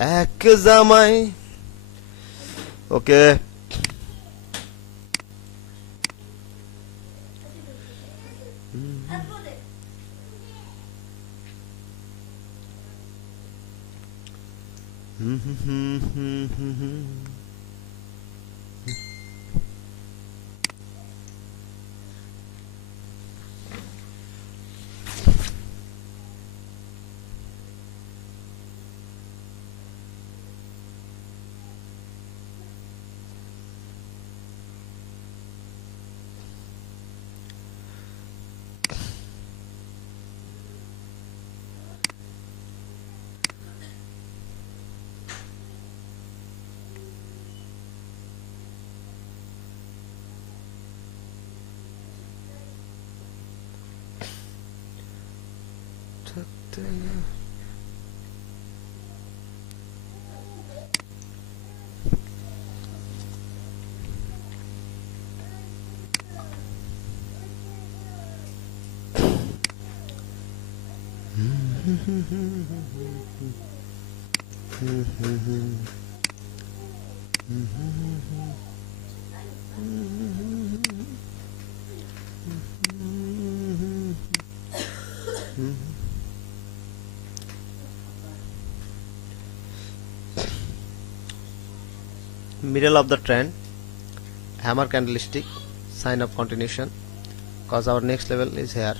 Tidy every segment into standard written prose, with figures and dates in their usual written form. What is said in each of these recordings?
এক জামাই ওকে middle of the trend, hammer candlestick, sign of continuation, cause our next level is here.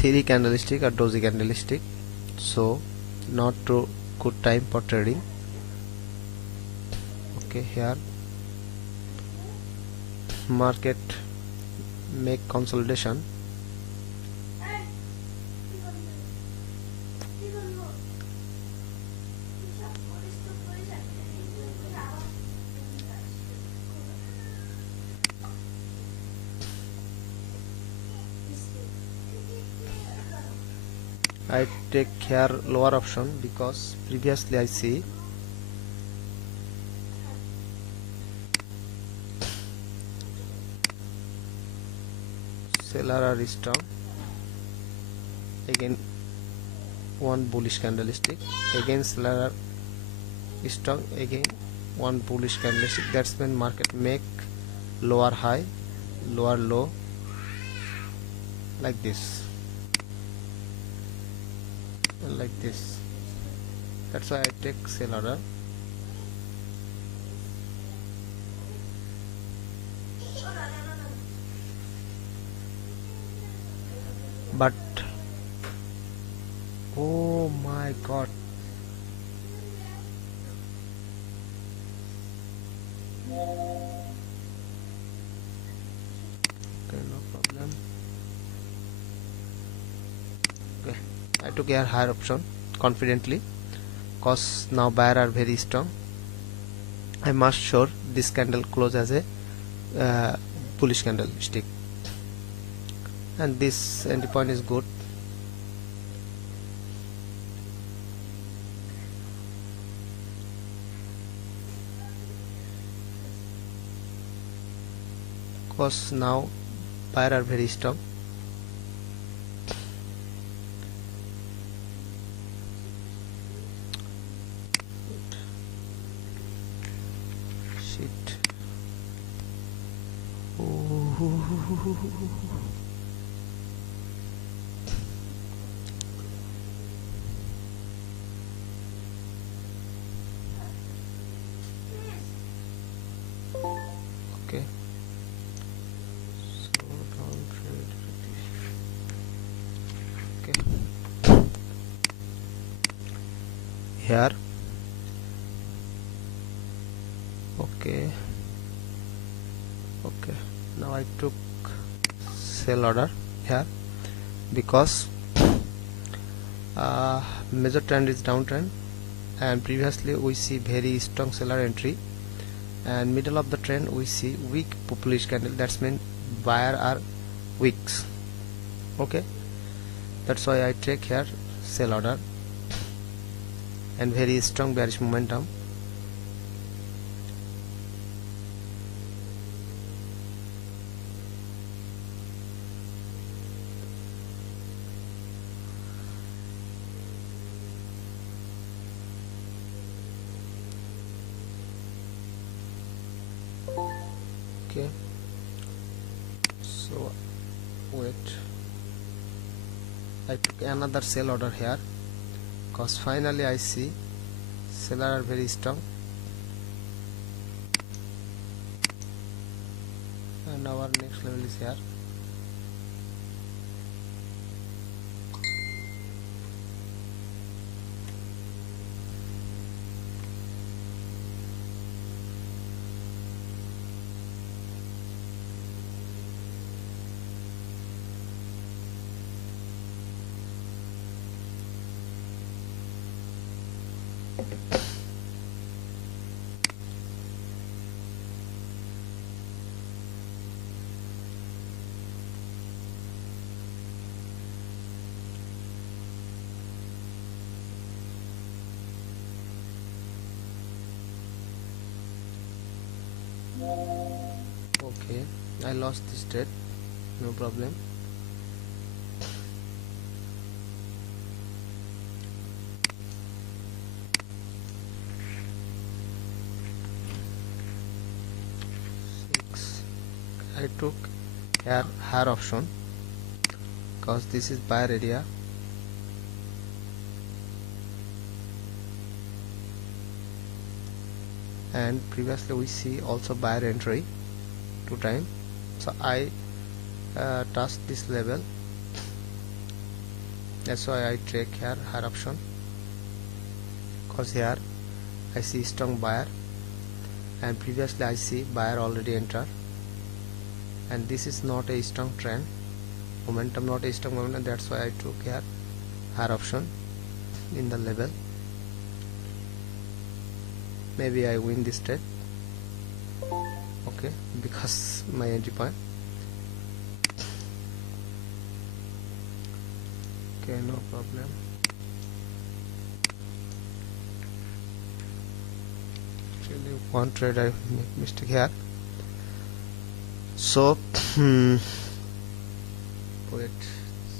Three candlestick or doji candlestick, so not too good time for trading. Okay, here market make consolidation. I take here lower option because previously I see seller are strong, again one bullish candlestick, again seller are strong, again one bullish candlestick. That's when market make lower high, lower low, like this. Like this. That's why I take sell order. But oh my god, okay, no problem. Okay, I took a higher option confidently cause now buyer are very strong. I must sure this candle close as a bullish candlestick, and this entry point is good. Cause now buyer are very strong. Shit. here. Okay, now I took sell order here because major trend is downtrend, and previously we see very strong seller entry, and middle of the trend we see weak bullish candle. That's mean buyer are weaks. Okay, that's why I take here sell order, and very strong bearish momentum. Okay, so wait, I took another sell order here because finally I see seller are very strong, and our next level is here. Okay, I lost this trade, no problem. I took here higher option because this is buyer area, and previously we see also buyer entry 2 times, so I touched this level. That's why I take here higher option, because here I see strong buyer, and previously I see buyer already enter, and this is not a strong trend momentum, not a strong momentum. That's why I took here higher option in the level. Maybe I win this trade. Okay, because my entry point. Okay, no problem. Actually, one trade I make mistake here. So wait,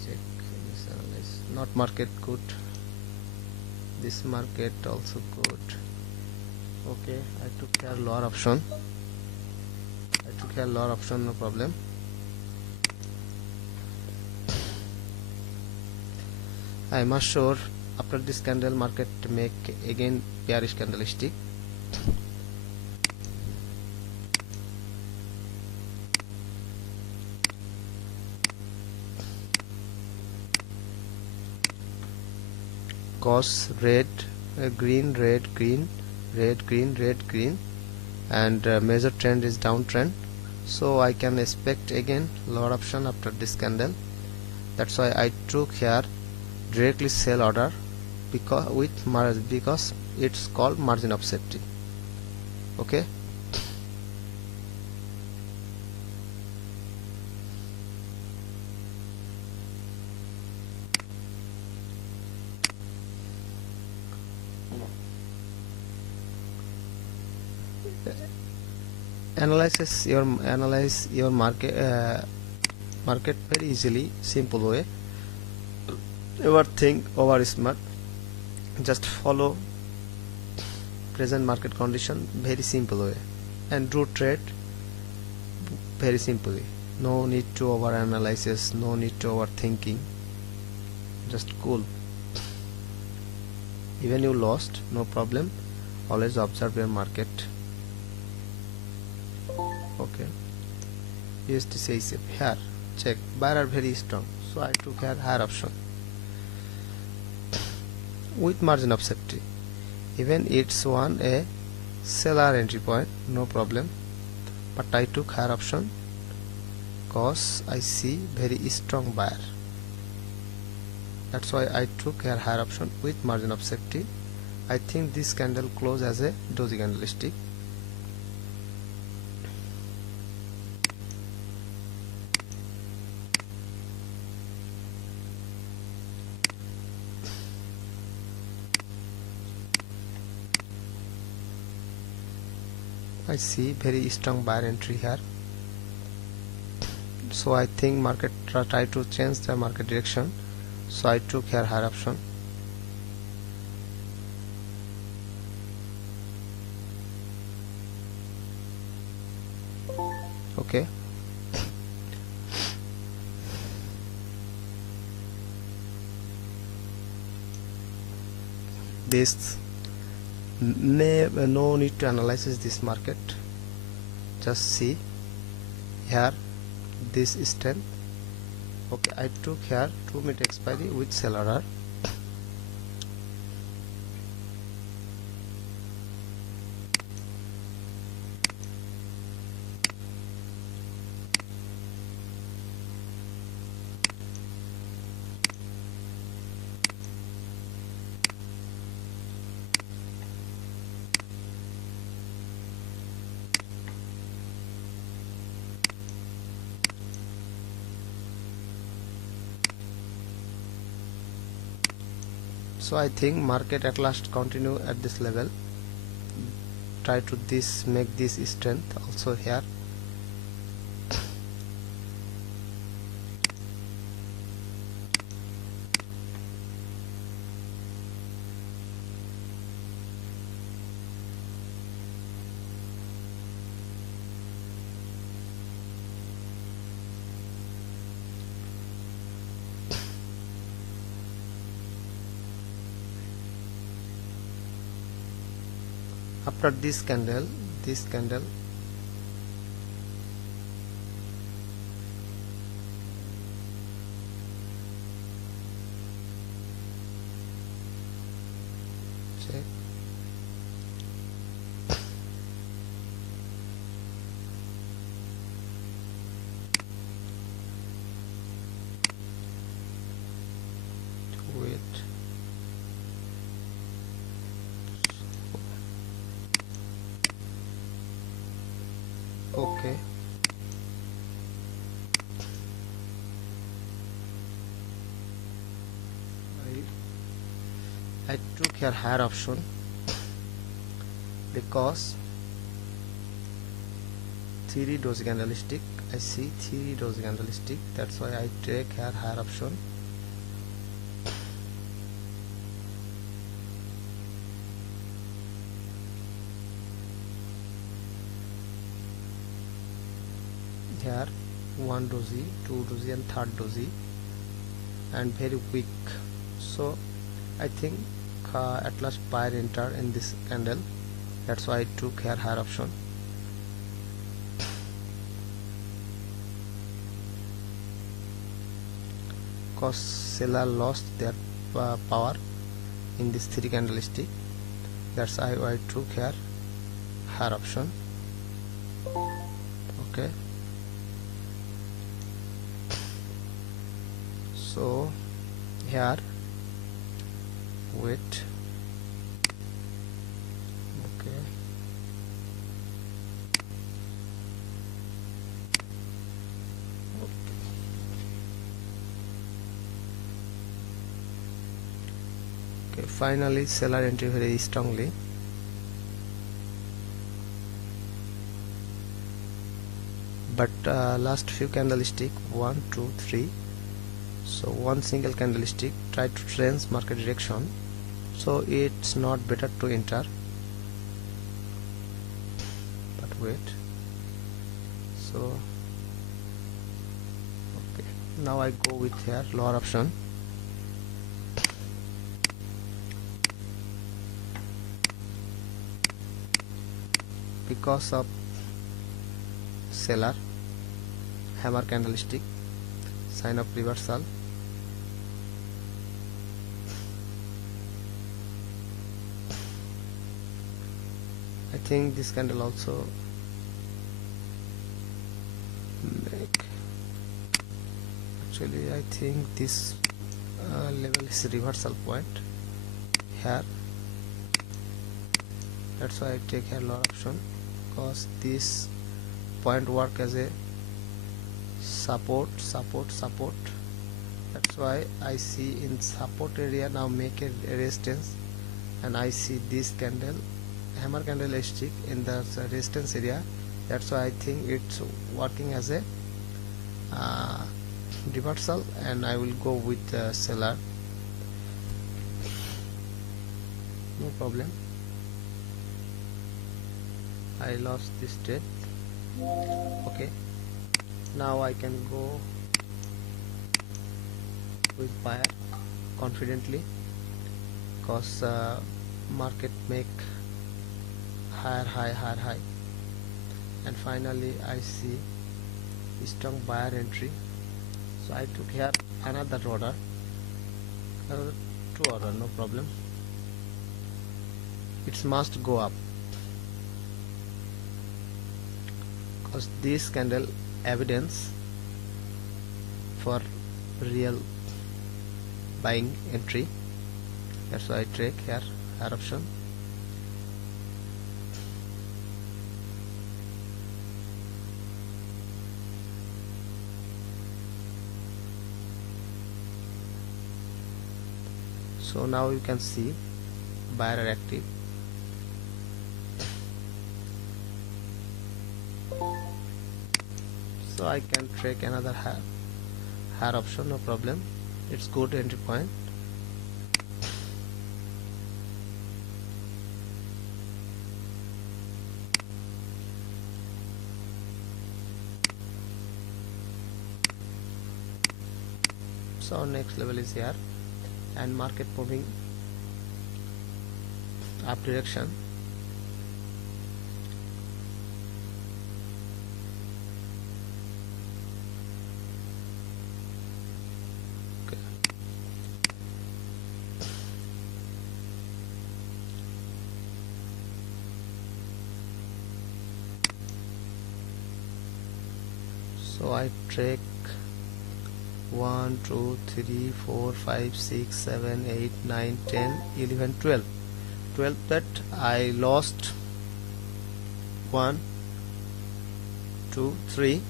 check this analyze. Not market good. This market also good. Okay, I took here lower option. No problem. I am sure after this candle market make again bearish candlestick. Cause red, green, red, green, red, green, red, green, and major trend is downtrend, so I can expect again lower option after this candle. That's why I took here directly sell order, because it's called margin of safety. Okay, analyze your market very easily, simple way. Never think over smart, just follow present market condition, very simple way, and do trade very simply. No need to over analysis, no need to overthinking, just cool. Even you lost, no problem, always observe your market. Okay, USD says here, check, buyer are very strong, so I took here higher option with margin of safety. even it's one a seller entry point, no problem, but I took higher option cause I see very strong buyer. That's why I took a higher option with margin of safety. I think this candle close as a doji candlestick. I see very strong buyer entry here, so I think market try to change the market direction, so I took here higher option. Okay, this no need to analyze this market, just see here this strength. Okay, I took here 2-minute expiry with seller. So I think market at last continue at this level, try to make this strength also here. After this candle check, wait, okay, I took here higher option because 3 doji candlestick, I see 3 doji candlestick, that's why I take here higher option. Here 1 doji, 2 doji and 3rd doji, and very weak, so I think at last buyer enter in this candle, that's why I took here higher option. Cause seller lost their power in this 3 candlestick, that's why I took here higher option. Okay, so here wait, okay, okay, finally seller entry very strongly. But last few candlestick 1 2 3, so one single candlestick try to change market direction, so it's not better to enter, but wait, so okay, now I go with here lower option. Because of seller hammer candlestick, sign of reversal, I think this candle also make, actually I think this level is reversal point here. That's why I take here lower option, because this point work as a support. That's why I see in support area now make a resistance, and I see this candle, hammer candle stick in the resistance area. That's why I think it's working as a reversal, and I will go with the seller, no problem. I lost this trade. Okay, now I can go with buyer confidently, because market make higher high, and finally I see strong buyer entry. So I took here another order, another 2 order, no problem. It must go up, because this candle evidence for real buying entry. That's why I take here higher option. So now you can see buyer are active. So I can take another higher option, no problem. It's good entry point. So next level is here, and market moving up direction. So I track 1 2 3 4 5 6 7 8 9 10 11 12 that I lost 1 2 3,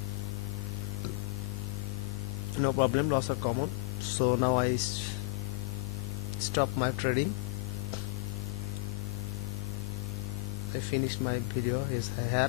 no problem, loss are common. So now I stop my trading. I finished my video is here.